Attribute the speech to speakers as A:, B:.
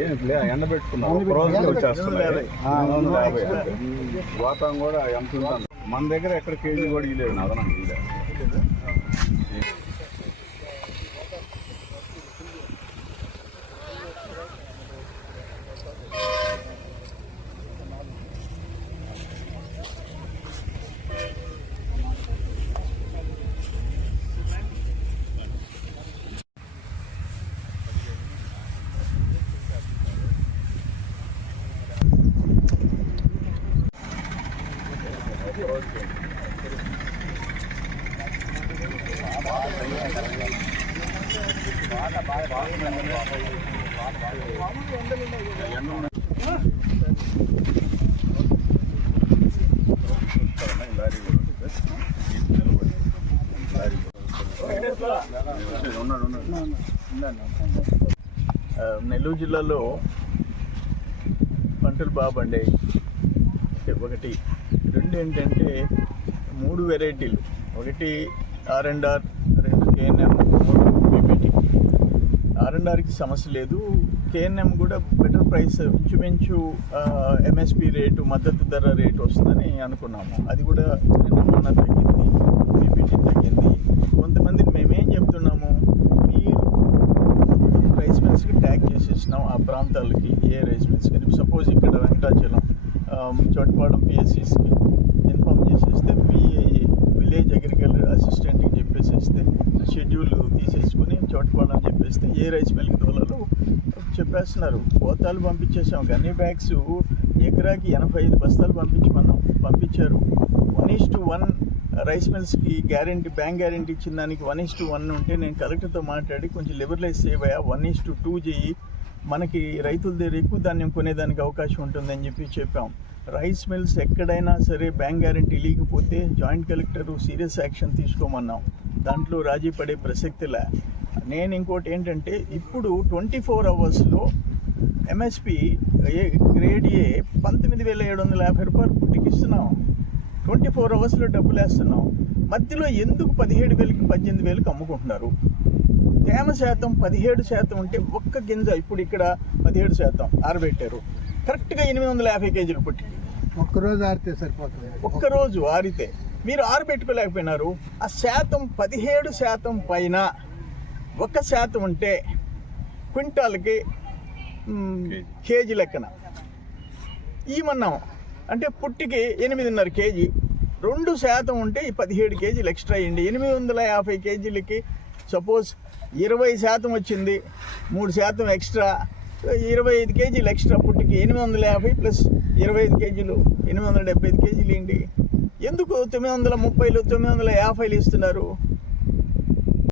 A: ఏం లే ఎండ పెట్టుకున్నాం రోజుకి వచ్చేస్తున్నాయి. యాభై. గోతం కూడా ఎంత మన దగ్గర ఎక్కడ కేజీ కూడా ఇలేదు అదనంగా ఇదే
B: నెల్లూరు జిల్లాలో పంటలు బాగా పండాయి. ఒకటి రెండు ఏంటంటే మూడు వెరైటీలు. ఒకటి ఆర్ అండ్ ఆర్ రెండు కేఎన్ఎం మూడు బీపీటీ ఆర్ అండ్ ఆర్కి సమస్య లేదు. కేఎన్ఎం కూడా బెటర్ ప్రైస్ ఇంచుమించు ఎంఎస్పి రేటు మద్దతు ధర రేటు వస్తుందని అనుకున్నాము. అది కూడా నిన్న మొన్న తగ్గింది బీపీటీ తగ్గింది. కొంతమంది మేమేం చెప్తున్నాము మీరు రైస్ మిల్స్కి ట్యాగ్ చేసేసినాం ఆ ప్రాంతాలకి ఏ రైస్ మిల్స్. కానీ సపోజ్ ఇక్కడ వెంకటాచలం ఆమ్, చోటపాలెం పిఎస్సిస్కి ఇన్ఫామ్ చేసేస్తే మీ విలేజ్ అగ్రికల్చర్ అసిస్టెంట్కి చెప్పేసేస్తే షెడ్యూల్ తీసేసుకుని చోటపాలెం అని చెప్పేస్తే ఏ రైస్ మిల్కి తోలాలో చెప్పేస్తున్నారు. పోతాలు పంపించేసాం గన్నీ బ్యాగ్స్ ఎకరాకి ఎనభై ఐదు బస్తాలు పంపించమన్నాం పంపించారు. One is to one rice మిల్స్కి guarantee bank guarantee ఇచ్చిన దానికి వన్ ఈస్ టు వన్ ఉంటే నేను కలెక్టర్తో మాట్లాడి కొంచెం లిబరలైజ్ చేయబోయా వన్ ఈస్ టు టూ చేయి. మనకి రైతుల దగ్గర ఎక్కువ ధాన్యం కొనేదానికి అవకాశం ఉంటుందని చెప్పి చెప్పాం. రైస్ మిల్స్ ఎక్కడైనా సరే బ్యాంక్ గ్యారంటీ లేకపోతే జాయింట్ కలెక్టర్ సీరియస్ యాక్షన్ తీసుకోమన్నాం. దాంట్లో రాజీ పడే ప్రసక్తిలా నేను ఇంకోటి ఏంటంటే ఇప్పుడు ట్వంటీ ఫోర్ అవర్స్లో ఎంఎస్పి ఏ గ్రేడ్ ఏ పంతొమ్మిది వేల ఏడు వందల యాభై రూపాయలు పుట్టికిస్తున్నాం. ట్వంటీ ఫోర్ అవర్స్లో డబ్బులు వేస్తున్నాం. మధ్యలో ఎందుకు పదిహేడు వేలకి పద్దెనిమిది వేలకు అమ్ముకుంటున్నారు? తేమ శాతం పదిహేడు శాతం ఉంటే ఒక్క గింజ ఇప్పుడు ఇక్కడ పదిహేడు శాతం ఆరబెట్టారు. కరెక్ట్గా ఎనిమిది వందల యాభై కేజీలు పుట్టికి
C: ఒక్కరోజు ఆడితే సరిపోతుంది.
B: ఒక్కరోజు ఆరితే మీరు ఆరబెట్టుకోలేకపోయినారు. ఆ శాతం పదిహేడు శాతం పైన ఒక శాతం ఉంటే క్వింటాల్కి కేజీ. లెక్కన. ఈమన్నాం అంటే పుట్టికి ఎనిమిదిన్నర కేజీ రెండు శాతం ఉంటే పదిహేడు కేజీలు ఎక్స్ట్రా అయ్యండి ఎనిమిది వందల యాభై కేజీలకి సపోజ్ ఇరవై శాతం వచ్చింది మూడు శాతం ఎక్స్ట్రా ఇరవై ఐదు కేజీలు ఎక్స్ట్రా పుట్టికి ఎనిమిది వందల యాభై ప్లస్ ఇరవై ఐదు కేజీలు ఎనిమిది వందల డెబ్బై ఐదు కేజీలు ఏంటి ఎందుకు తొమ్మిది వందల ముప్పైలు తొమ్మిది వందల యాభైలు ఇస్తున్నారు?